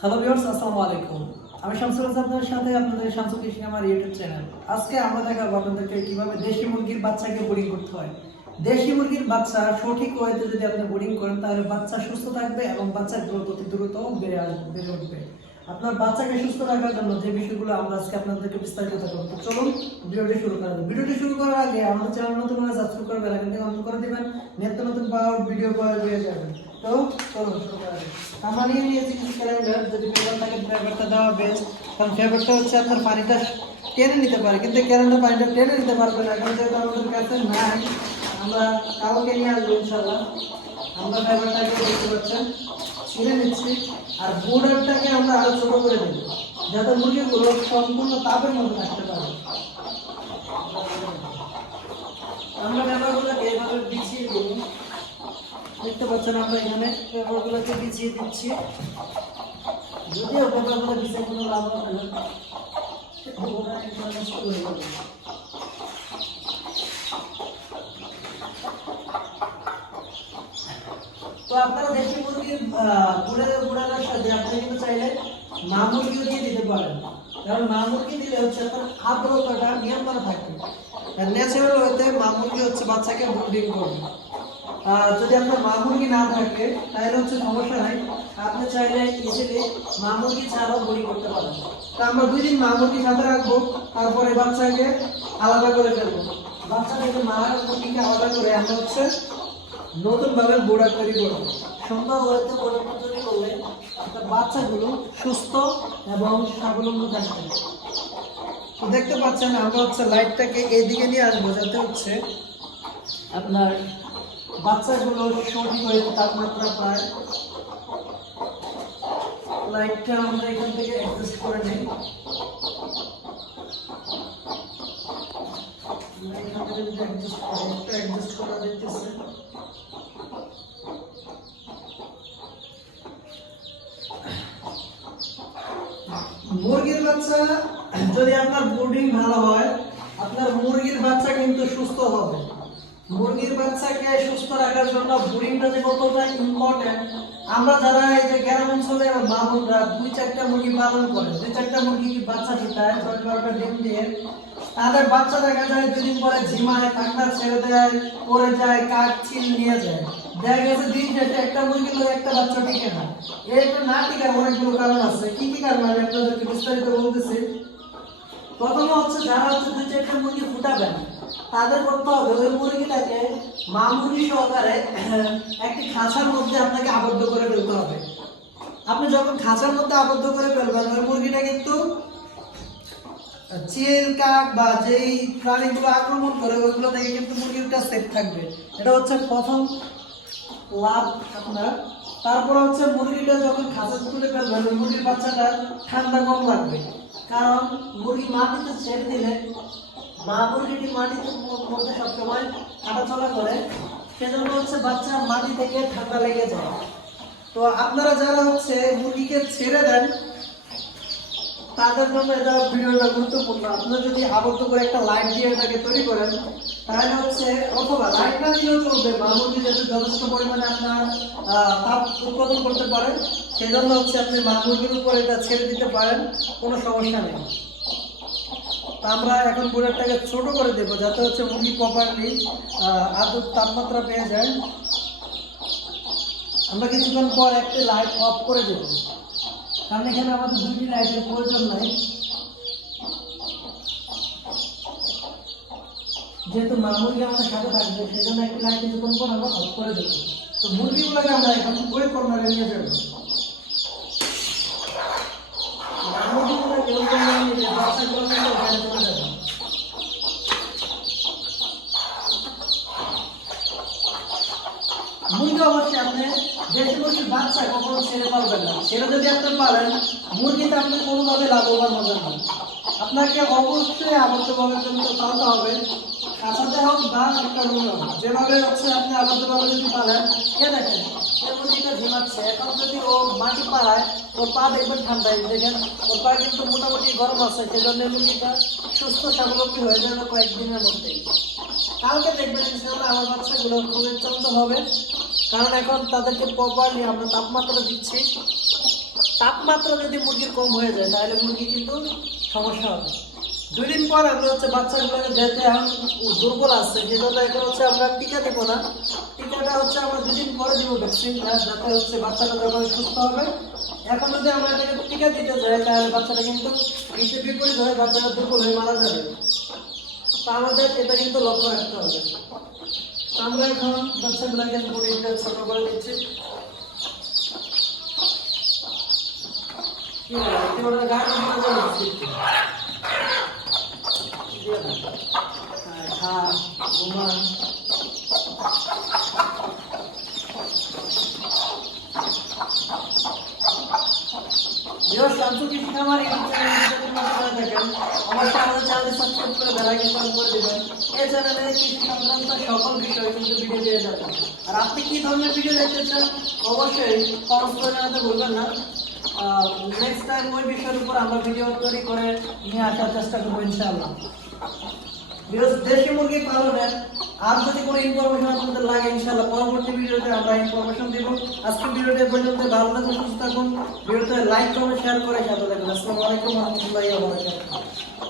Hello viewers, আসসালামু আলাইকুম। আমি শামসুল হাসানের সাথে আপনাদের শামসু কৃষি আমার ইউটিউব চ্যানেল। আজকে আমরা দেখাবো আপনাদেরকে কিভাবে দেশি মুরগির বাচ্চাকে ব্রিডিং করতে হয়। দেশি মুরগির বাচ্চা সঠিক ওয়েতে যদি আপনি ব্রিডিং করেন তাহলে বাচ্চা সুস্থ থাকবে এবং বাচ্চার গ্রোথ অতি দ্রুত বেড়ে উঠবে। আপনার বাচ্চাকে সুস্থ রাখার জন্য যে বিষয়গুলো আমরা আজকে আপনাদেরকে বিস্তারিত দেখাবো। তো চলুন ভিডিওটি শুরু করা যাক। ভিডিওটি শুরু করার আগে আমাদের চ্যানেল নতুন হলে সাবস্ক্রাইব করে বেল আইকনটি অন করে দিবেন, নিত্য নতুন ভিডিও পেয়ে যাবেন। তো চলুন শুরু করা যাক। আমরা নিয়ে নিয়েছি কিছু ক্যালেন্ডার, যদি পেপার থাকে পেপারটা দেওয়া বেস্ট, কারণ পেপারটা হচ্ছে আপনার পানিটা টেনে নিতে পারে, কিন্তু ক্যালেন্ডার পানিটা টেনে নিতে পারবে না। এখন যেহেতু আমাদের কাছে নাই, আমরা কাউকে নিয়ে আসবো ইনশাল্লাহ। আমরা পেপারটাকে দেখতে পাচ্ছেন ছিঁড়ে নিচ্ছি, আর বোর্ডারটাকে আমরা আরো ছোট করে দেব যাতে মুরগিগুলো সম্পূর্ণ তাপের মধ্যে থাকতে পারে। আমরা পেপারগুলোকে এইভাবে বিছিয়ে দেবো, দেখতে পাচ্ছেন আমরা এখানে পেপারগুলোকে বিছিয়ে দিচ্ছি। যদিও পেপারগুলো বিছিয়ে কোনো লাভ হবে না, তো আপনারা দেশি মুরগির গুড়ানোর সাথে আপনি কিন্তু চাইলে মা মুরগিও দিয়ে দিতে পারেন, কারণ মা মুরগি দিলে হচ্ছে আপনার আর্দ্রতাটা নিয়ন্ত্রণে থাকবে। ন্যাচারাল ওয়েতে মা মুরগি হচ্ছে বাচ্চাকে ব্রিডিং করবে। যদি আপনার মা মুরগি না থাকে তাহলে হচ্ছে সমস্যা নাই, আপনি চাইলে ইজিলি মা মুরগি ছাড়াও ব্রিডিং করতে পারেন। তো আমরা 2 দিন মা মুরগি সাথে রাখবো, তারপরে বাচ্চাকে আলাদা করে ফেলবো। বাচ্চা থেকে মা মুরগিকে আলাদা করে আমরা হচ্ছে নতুন ভাবে বোর্ডার তৈরি করবো। সুন্দর ওয়েতে বোর্ডার তৈরি করলে আপনার বাচ্চাগুলো সুস্থ এবং স্বাবলম্বী থাকবে। তো দেখতে পাচ্ছেন আমরা হচ্ছে লাইটটাকে এইদিকে নিয়ে আসবো, যাতে হচ্ছে আপনার বাচ্চাগুলো সঠিক ওয়েতে তাপমাত্রা পায়। লাইটটা আমরা এখান থেকে অ্যাডজাস্ট করে নিই। এখান থেকে যদি অ্যাডজাস্ট করা যেতেছে। মুরগির বাচ্চা যদি আপনার ব্রিডিং ভালো হয়, আপনার মুরগির বাচ্চা কিন্তু সুস্থ হবে। মুরগির বাচ্চাকে সুস্থ রাখার জন্য ব্রিডিংটা যে কতটা ইম্পর্টেন্ট, আমরা যারা এই যে গ্রাম অঞ্চলে মা বোনরা 2-4টা মুরগি পালন করে, 2-4টা মুরগি বাচ্চা দিতায় 10-12টা ডিম দিয়ে, তাদের বাচ্চা দেখা যায় 2 দিন পরে ঝিমায়, ঠান্ডা ছেড়ে দেয়, পড়ে যায়, কাঠ ছিল নিয়ে যায়। দেখা গেছে দিন শেষে একটা মুরগি লোক একটা বাচ্চা টিকে না। এটা না টিকার অনেকগুলো কারণ আছে। কি কি কারণ আমি আপনাদেরকে বিস্তারিত বলতেছি। প্রথমে হচ্ছে যারা হচ্ছে 2-4টা মুরগি ফুটাবেন, তাদের করতে হবে ওই মুরগিটাকে মা মুরগি সহকারে একটি খাঁচার মধ্যে আপনাকে আবদ্ধ করে ফেলতে হবে। আপনি যখন খাঁচার মধ্যে আবদ্ধ করে ফেলবেন, ওই মুরগিটা কিন্তু চিল কাক বা যেই প্রাণীগুলো আক্রমণ করে ওইগুলো থেকে কিন্তু মুরগিটা সেফ থাকবে। এটা হচ্ছে প্রথম লাভ আপনার। তারপরে হচ্ছে মুরগিটা যখন খাঁচা তুলে ফেলবেন, ওই মুরগির বাচ্চাটা ঠান্ডা কম লাগবে, কারণ মুরগি মাটিতে ছেড়ে দিলে মা মুরগিটি মাটিতে মধ্যে সবসময় হাঁটাচলা করে, সেজন্য হচ্ছে বাচ্চা মাটি থেকে ঠান্ডা লেগে যায়। তো আপনারা যারা হচ্ছে মুরগিকে ছেড়ে দেন, তাদের জন্য এটা ভিডিওটা গুরুত্বপূর্ণ। আপনারা যদি আবদ্ধ করে একটা লাইট দিয়ে এটাকে তৈরি করেন, তাহলে হচ্ছে, অথবা লাইট না দিলেও চলবে, মা মুরগি যাতে যথেষ্ট পরিমাণে আপনার তাপ উৎপাদন করতে পারে, সেজন্য হচ্ছে আপনি মা মুরগির উপর এটা ছেড়ে দিতে পারেন, কোনো সমস্যা নেই। আমরা এখন বোর্ডারটাকে ছোট করে দেবো, যাতে হচ্ছে মুরগি প্রপারলি আদর তাপমাত্রা পেয়ে যায়। আমরা কিছুক্ষণ পর একটি লাইট অফ করে দেব, কারণ এখানে আমাদের 2টি লাইটের প্রয়োজন নাই, যেহেতু মা মুরগি আমাদের সাথে থাকবে, সেজন্য একটি লাইট কিছুক্ষণ পর আমরা অফ করে দেবো। তো মুরগিগুলোকে আমরা এখন ওই কর্নারে নিয়ে যাবো। মুরগিগুলোকে ওই কর্নারে নিয়ে যাবো, বাচ্চাগুলো কিন্তু ওখানে চলে যাবে। মুরগি অবশ্যই আপনি দেশি মুরগির বাচ্চা কখনো ছেড়ে পারবেন না। সেটা যদি আপনি পারেন, মুরগিতে আপনি কোনোভাবে লাভবান হবেন না। আপনাকে অবশ্যই আবদ্ধভাবে জন্য চালাতে হবে, খাঁচাতে হোক বা একটা রুমে হোক। যেভাবে হচ্ছে আপনি আবদ্ধভাবে যদি পারেন, দেখেন এই মুরগিটা ঝিমাচ্ছে, এখন যদি ও মাটি পাড়ায়, ওর পা দেখবেন ঠান্ডায়, দেখেন ওর পা কিন্তু মোটামুটি গরম আছে, সেজন্য মুরগিটা সুস্থ স্বাবলম্বী হয়ে যাবে কয়েকদিনের মধ্যেই। কালকে দেখবেন ইনশাআল্লাহ আমার বাচ্চাগুলো খুবই চঞ্চল হবে, কারণ এখন তাদেরকে প্রপারলি আমরা তাপমাত্রা দিচ্ছি। তাপমাত্রা যদি মুরগির কম হয়ে যায় তাহলে মুরগি কিন্তু সমস্যা হবে। 2 দিন পর আমরা হচ্ছে বাচ্চাগুলোকে যেতে এখন দুর্বল আছে সেজন্য এখন হচ্ছে আমরা টিকা দেবো না। টিকাটা হচ্ছে আমরা 2 দিন পরে দেবো ভ্যাকসিনটা, যাতে হচ্ছে বাচ্চাটা যখন সুস্থ হবে। এখন যদি আমরা এটাকে টিকা দিতে যাই তাহলে বাচ্চাটা কিন্তু হিসেবে বিপরীত হয়ে বাচ্চাটা দুর্বল হয়ে মারা যাবে। তো আমাদের এটা কিন্তু লক্ষ্য রাখতে হবে। তো আমরা এখন বাচ্চাগুলোকে বোর্ডিংটা ছোট করে দিচ্ছি। কি বলে ওটা গায়ে দিয়ে দিচ্ছি। খা ঘুমা। শান্তু কৃষ্ণ আমার ইউটিউব চ্যানেল দেখেন, অবশ্যই আমাদের চ্যানেল সাবস্ক্রাইব করে বেল আইকন অন করে দিবেন। এই চ্যানেলে কৃষি সংক্রান্ত সকল বিষয় কিন্তু ভিডিও দিয়ে যাবেন। আর আপনি কি ধরনের ভিডিও দেখতে চান অবশ্যই কমেন্ট করে জানাতে ভুলবেন না। নেক্সট টাইম ওই বিষয়ের উপর আমরা ভিডিও তৈরি করে নিয়ে আসার চেষ্টা করবো ইনশাআল্লাহ। দেশি মুরগি পালনের আর যদি কোনো ইনফরমেশন আপনাদের লাগে ইনশাআল্লাহ পরবর্তী ভিডিওতে আমরা ইনফরমেশন দেব। আজকে ভিডিওটি পর্যন্ত ভালো থাকুন, সুস্থ থাকুন। ভিডিওতে লাইক কমেন্ট শেয়ার করে সাথে থাকুন। আসসালামু আলাইকুম ওয়া রাহমাতুল্লাহি ওয়া বারাকাতুহু।